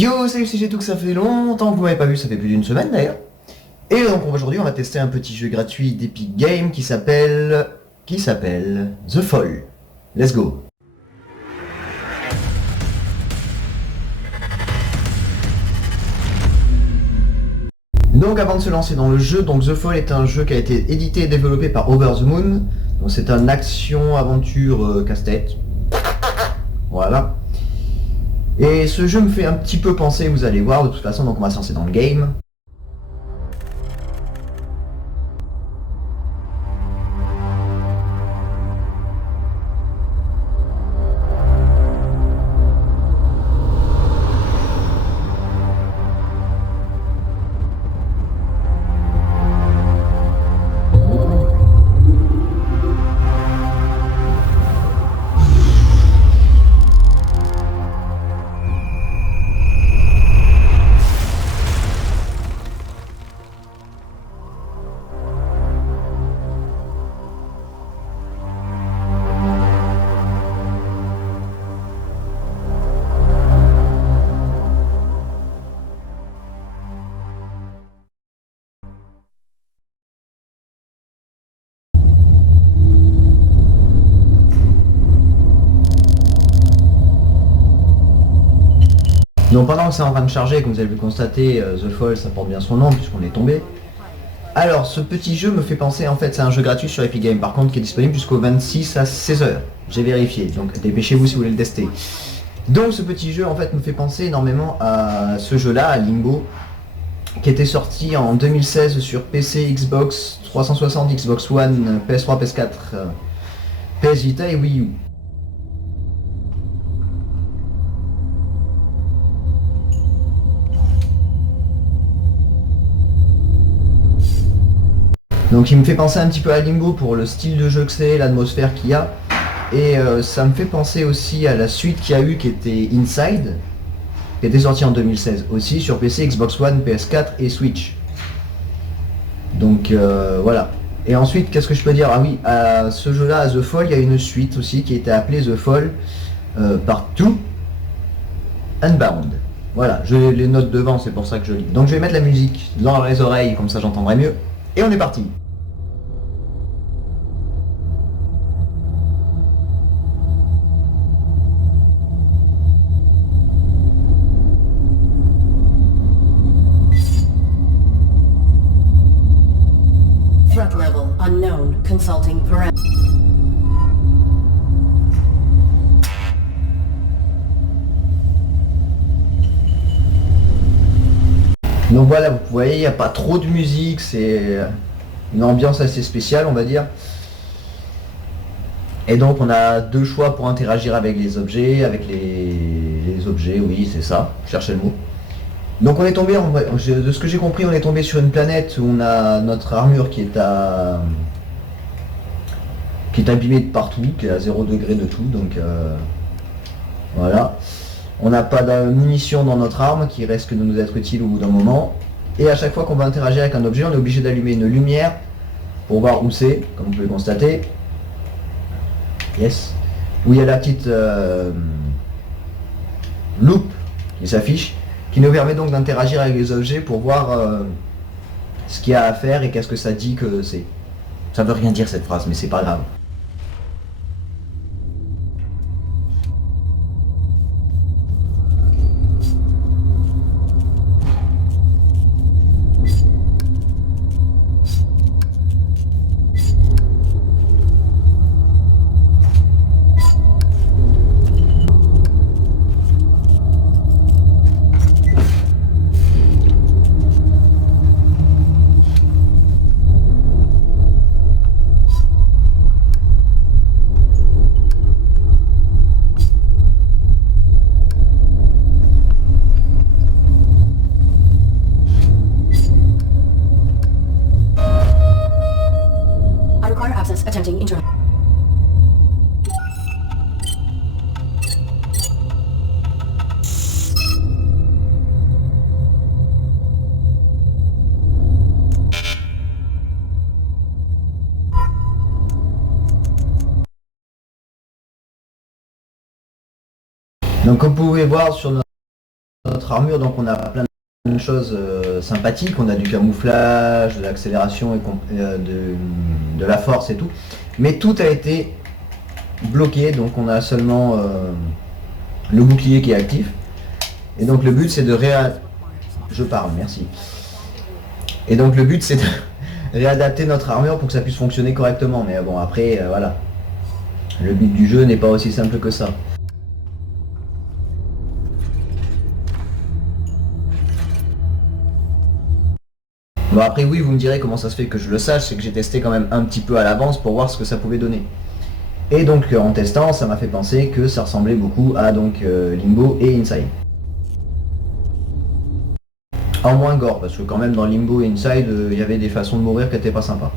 Yo, salut, c'est tout que ça fait longtemps que vous m'avez pas vu, ça fait plus d'une semaine d'ailleurs. Et donc aujourd'hui on va tester un petit jeu gratuit d'Epic Games qui s'appelle The Fall. Let's go. Donc avant de se lancer dans le jeu, donc The Fall est un jeu qui a été édité et développé par Over the Moon. Donc c'est un action-aventure casse-tête. Voilà. Et ce jeu me fait un petit peu penser, vous allez voir de toute façon, donc on va se lancer dans le game. Donc pendant que c'est en train de charger, comme vous avez pu constater, The Fall ça porte bien son nom puisqu'on est tombé. Alors ce petit jeu me fait penser, en fait c'est un jeu gratuit sur Epic Games par contre qui est disponible jusqu'au 26 à 16h. J'ai vérifié, donc dépêchez-vous si vous voulez le tester. Donc ce petit jeu en fait me fait penser énormément à ce jeu là, à Limbo, qui était sorti en 2016 sur PC, Xbox 360, Xbox One, PS3, PS4, PS Vita et Wii U. Donc il me fait penser un petit peu à Limbo pour le style de jeu que c'est, l'atmosphère qu'il y a. Et ça me fait penser aussi à la suite qu'il y a eu qui était Inside, qui était sorti en 2016 aussi sur PC, Xbox One, PS4 et Switch. Donc voilà. Et ensuite, qu'est-ce que je peux dire? Ah oui, à ce jeu-là, à The Fall, il y a une suite aussi qui était appelée The Fall Part 2 Unbound. Voilà, je les note devant, c'est pour ça que je lis. Donc je vais mettre la musique dans les oreilles, comme ça j'entendrai mieux. Et on est parti. Threat level unknown. Consulting parameters. Donc voilà, vous voyez, il n'y a pas trop de musique, c'est une ambiance assez spéciale, on va dire. Et donc on a deux choix pour interagir avec les objets, les objets, oui, c'est ça, cherchez le mot. Donc on est tombé, de ce que j'ai compris, on est tombé sur une planète où on a notre armure qui est abîmée de partout, qui est à 0 degré de tout, donc voilà. On n'a pas de munitions dans notre arme qui risque de nous être utile au bout d'un moment. Et à chaque fois qu'on va interagir avec un objet, on est obligé d'allumer une lumière pour voir où c'est, comme vous pouvez le constater. Yes. Où il y a la petite loupe qui s'affiche, qui nous permet donc d'interagir avec les objets pour voir ce qu'il y a à faire et qu'est-ce que ça dit que c'est. Ça veut rien dire cette phrase, mais c'est pas grave. I require access. Attempting internal. Donc comme vous pouvez voir sur notre notre armure, donc on a plein de choses sympathiques. On a du camouflage, de l'accélération et de la force et tout. Mais tout a été bloqué, donc on a seulement le bouclier qui est actif. Et donc le but c'est de Je parle, merci. Et donc le but c'est de réadapter notre armure pour que ça puisse fonctionner correctement. Mais bon, après, voilà. Le but du jeu n'est pas aussi simple que ça. Bon, après, oui, vous me direz comment ça se fait que je le sache, c'est que j'ai testé quand même un petit peu à l'avance pour voir ce que ça pouvait donner. Et donc, en testant, ça m'a fait penser que ça ressemblait beaucoup à donc Limbo et Inside. En moins gore, parce que quand même dans Limbo et Inside, il y avait des façons de mourir qui étaient pas sympas.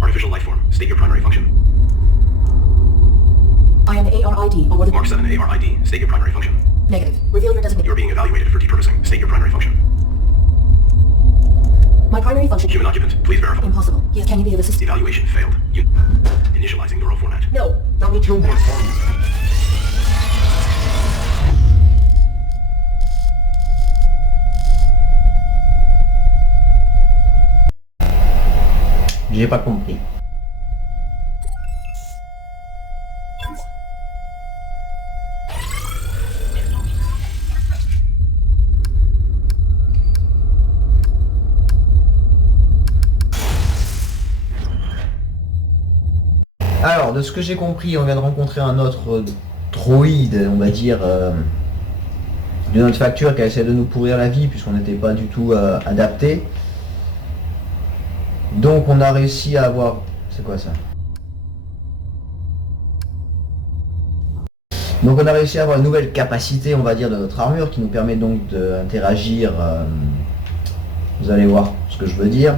Artificial life form. State your primary function. I am the ARID on board the... Mark 7 ARID. State your primary function. Negative. Reveal your designation. You are being evaluated for depurposing. State your primary function. My primary function... Human occupant. Please verify. Impossible. Yes, can you be of assistance? Evaluation failed. Initializing neural format. No. That will kill more time. J'ai pas compris. Alors, de ce que j'ai compris, on vient de rencontrer un autre droïde, on va dire, de notre facture qui a essayé de nous pourrir la vie puisqu'on n'était pas du tout adapté. Donc on a réussi à avoir... C'est quoi ça? Donc on a réussi à avoir une nouvelle capacité, on va dire, de notre armure qui nous permet donc d'interagir. Vous allez voir ce que je veux dire.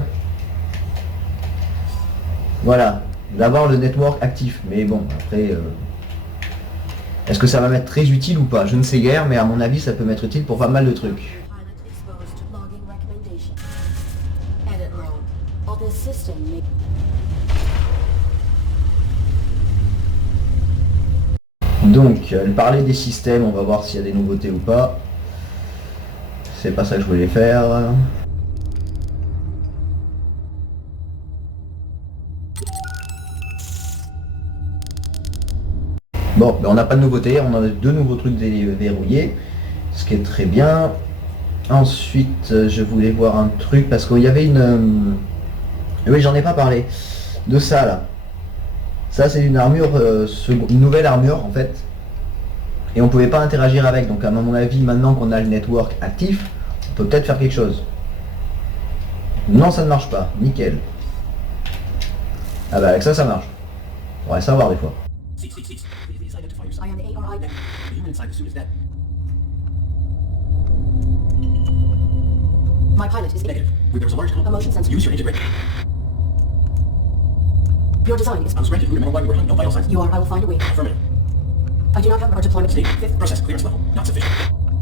Voilà, d'avoir le network actif. Mais bon, après... est-ce que ça va m'être très utile ou pas? Je ne sais guère, mais à mon avis ça peut m'être utile pour pas mal de trucs. Donc, elle parlait des systèmes, on va voir s'il y a des nouveautés ou pas. C'est pas ça que je voulais faire. Bon, ben on n'a pas de nouveautés, on a deux nouveaux trucs déverrouillés, ce qui est très bien. Ensuite, je voulais voir un truc, parce qu'il y avait une... Oui, j'en ai pas parlé. De ça, là. Ça, c'est une armure, une nouvelle armure, en fait. Et on pouvait pas interagir avec. Donc, à mon avis, maintenant qu'on a le network actif, on peut peut-être faire quelque chose. Non, ça ne marche pas. Nickel. Ah bah, avec ça, ça marche. On pourrait savoir, des fois. I am the ARID. The human inside the suit is dead. My pilot is... Negative. There's a large Emotion sensor. Use your integration. Your design is... I was granted rudimental library working. No vital signs. You are. I will find a way. Affirmative. I do not have our deployment... State. Fifth. Process clearance level. Not sufficient.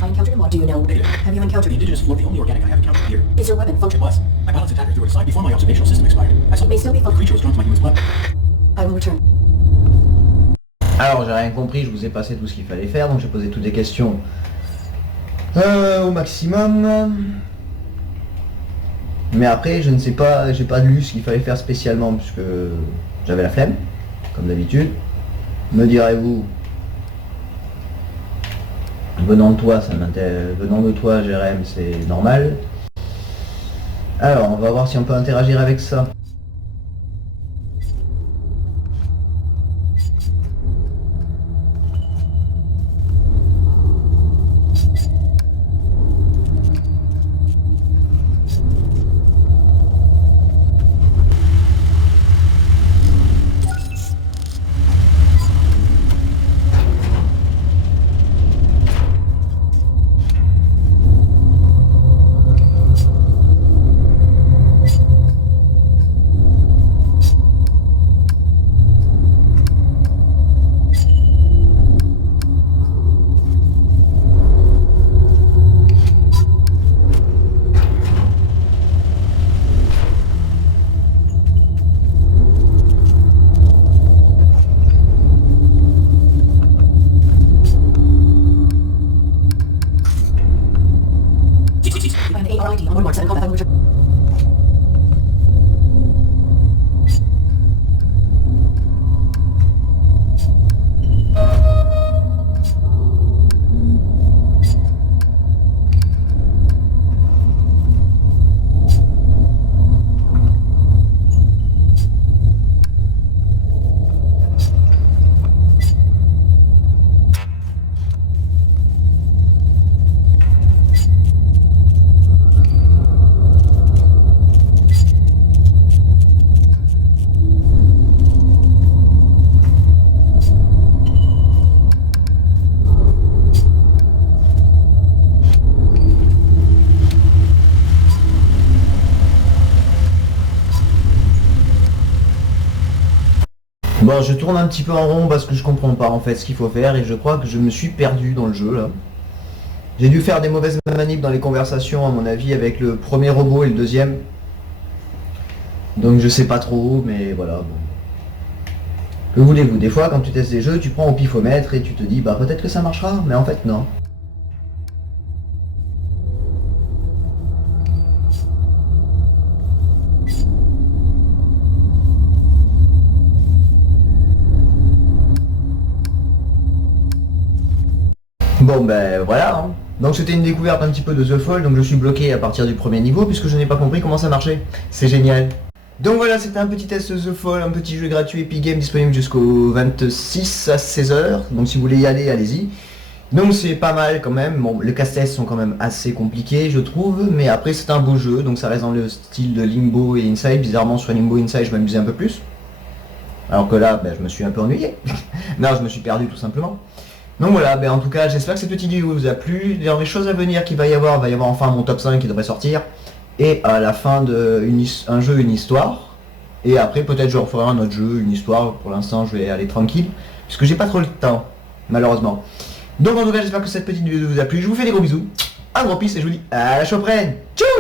I encountered a mod. Do you know? Negative. Have you encountered... The indigenous floor, the only organic I have encountered here. Is your weapon It functional? was. My pilot's attacker threw it aside before my observational system expired. I saw It may still be the functional. creature was drawn to my human's blood. I will return. Alors, j'ai rien compris, je vous ai passé tout ce qu'il fallait faire, donc j'ai posé toutes les questions au maximum. Mais après, je ne sais pas, j'ai pas lu ce qu'il fallait faire spécialement, puisque j'avais la flemme, comme d'habitude. Me direz-vous, venant de toi, ça m'intéresse, venant de toi, Jérém, c'est normal. Alors, on va voir si on peut interagir avec ça. Bon, je tourne un petit peu en rond parce que je comprends pas en fait ce qu'il faut faire et je crois que je me suis perdu dans le jeu là. J'ai dû faire des mauvaises manips dans les conversations à mon avis avec le premier robot et le deuxième. Donc je sais pas trop, mais voilà. Bon. Que voulez-vous, des fois quand tu testes des jeux, tu prends au pifomètre et tu te dis bah peut-être que ça marchera, mais en fait non. Bon ben voilà, hein. Donc c'était une découverte un petit peu de The Fall, donc je suis bloqué à partir du premier niveau puisque je n'ai pas compris comment ça marchait. C'est génial. Donc voilà, c'était un petit test The Fall, un petit jeu gratuit Epic Games disponible jusqu'au 26 à 16h, donc si vous voulez y aller, allez-y. Donc c'est pas mal quand même, bon les casse-têtes sont quand même assez compliqués je trouve, mais après c'est un beau jeu, donc ça reste dans le style de Limbo et Inside, bizarrement sur Limbo et Inside je m'amusais un peu plus. Alors que là, ben, je me suis un peu ennuyé. Non, je me suis perdu tout simplement. Donc voilà, ben en tout cas j'espère que cette petite vidéo vous a plu. Dans les choses à venir qu'il va y avoir enfin mon top 5 qui devrait sortir. Et à la fin de un jeu, une histoire. Et après peut-être je referai un autre jeu, une histoire. Pour l'instant je vais aller tranquille. Puisque j'ai pas trop le temps, malheureusement. Donc en tout cas j'espère que cette petite vidéo vous a plu. Je vous fais des gros bisous. Un gros peace et je vous dis à la prochaine. Tchou.